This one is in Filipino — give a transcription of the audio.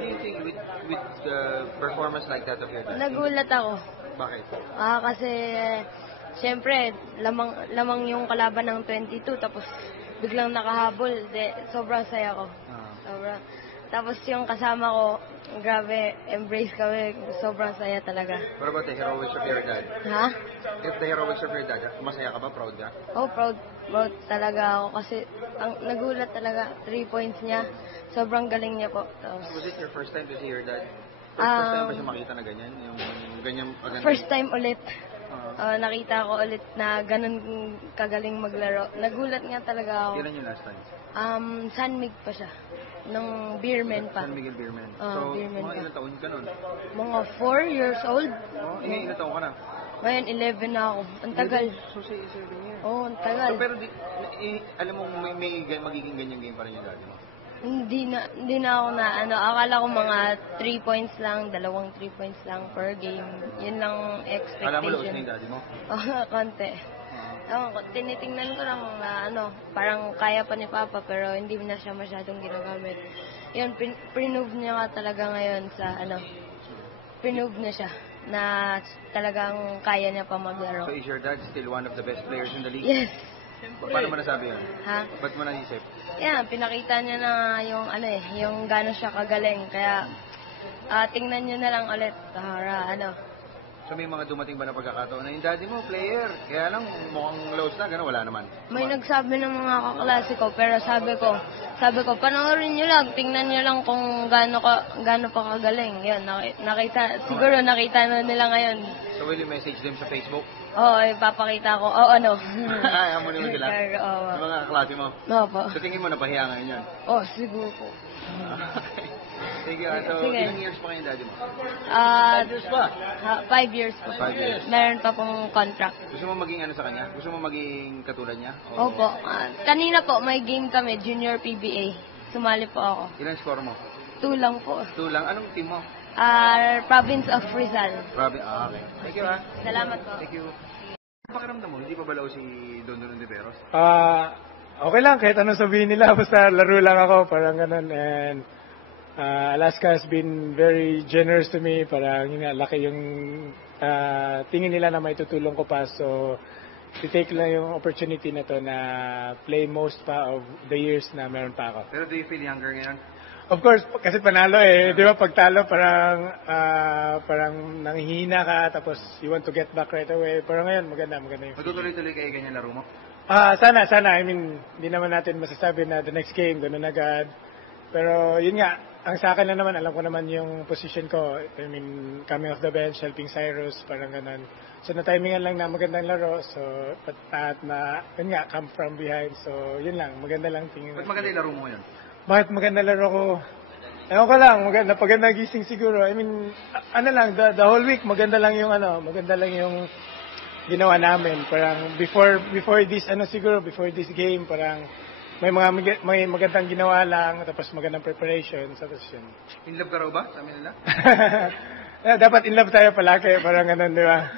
do you think with the performance like that of your dad? Nagulat ako. Bakit? Kasi siyempre lamang yung kalaban ng 22 tapos biglang nakahabol. Sobrang saya ko. Sobrang. Tapos yung kasama ko, grabe, embrace kami. Sobrang saya talaga. What about the heroics of your dad? Ha? If the heroics of your dad, masaya ka ba? Proud ka? Oh, proud talaga ako kasi nagulat talaga. 3 points niya. Sobrang galing niya po. So was it your first time to see your dad? First time ba siya makita na ganyan? Yung ganyan agad? First time ulit. Nakita ko ulit na ganun kagaling maglaro. Nagulat nga talaga ako. Kailan yung last time? San Mig pa siya. Nung Beerman pa. San Miguel Beerman. So, Beerman mga ilang taon ka nun? Mga 4 years old. Ilang taon ka na? Ngayon, 11 na ako. Ang tagal. So, 7 years. Ang tagal. So, pero alam mo, may magiging ganyan game pa rin yung dati mo? Hindi na ako na, akala ko mga 3 points lang, 2 3 points lang per game. Yun lang expectation. Alam mo, loos na yung daddy mo? Konti. Tinitingnan ko lang na parang kaya pa ni Papa pero hindi na siya masyadong ginagamit. Yun, pinove niya nga talaga ngayon sa pinove niya siya na talagang kaya niya pa maglaro. So is your dad still one of the best players in the league? Yes. Paano mo nasabi yun? Ha? Ba't mo naisip? Yeah, pinakita niya na yung gano'n siya kagaling. Kaya tingnan niyo na lang ulit para So may mga dumating ba na pagkakataon na yung daddy mo, player, kaya lang mukhang lows na, gano'n, wala naman? May nagsabi ng mga kaklase ko, pero sabi ko, panoorin nyo lang, tingnan nyo lang kung gaano pa kagaling. Yun, siguro nakita na nila ngayon. So will you message them sa Facebook? Oo, ipapakita ko. Ay, amunin mo sila? Sa mga kaklase mo? Opo. So tingin mo napahiya ngayon yun? Siguro po. Sige, so ilang years pa kayo daddy mo? 5 years pa? 5 years po. 5 years. Meron pa pong contract. Gusto mo maging sa kanya? Gusto mo maging katulad niya? Opo. Kanina po, may game kami, Junior PBA. Sumali po ako. Ilang score mo? 2 lang po. 2 lang? Anong team mo? Province of Rizal. Okay. Thank you, ha? Salamat po. Thank you. Pakiramdam mo, hindi pa balaw si Don Ontiveros? Okay lang, kahit anong sabihin nila, basta laro lang ako, parang ganun. And Alaska has been very generous to me, parang laki yung tingin nila na may tutulong ko pa. So, i-take lang yung opportunity na to na play most pa of the years na meron pa ako. Pero do you feel younger ngayon? Of course, kasi panalo di ba pag talo parang nanghihina ka, tapos you want to get back right away. Pero ngayon, maganda yung... Matutuloy-tuloy kayo ganyan laro mo? Sana. I mean, hindi naman natin masasabi na the next game, ganun agad. Pero yun nga, ang sa akin na naman, alam ko naman yung position ko. I mean, coming off the bench, helping Cyrus, parang ganun. So, na-timingan lang na magandang laro. So, yun nga, come from behind. So, yun lang, maganda lang tingin. Ba't maganda yung laro mo ngayon? Bakit maganda laro ko? Ewan ko lang, napaganda gising siguro. I mean, the whole week, maganda lang yung ginawa namin. Parang before this game, parang may magandang ginawa lang, tapos magandang preparation, tapos yun. In love ka raw ba? Sabi nila? Dapat in love tayo palagi, parang ganun, di ba?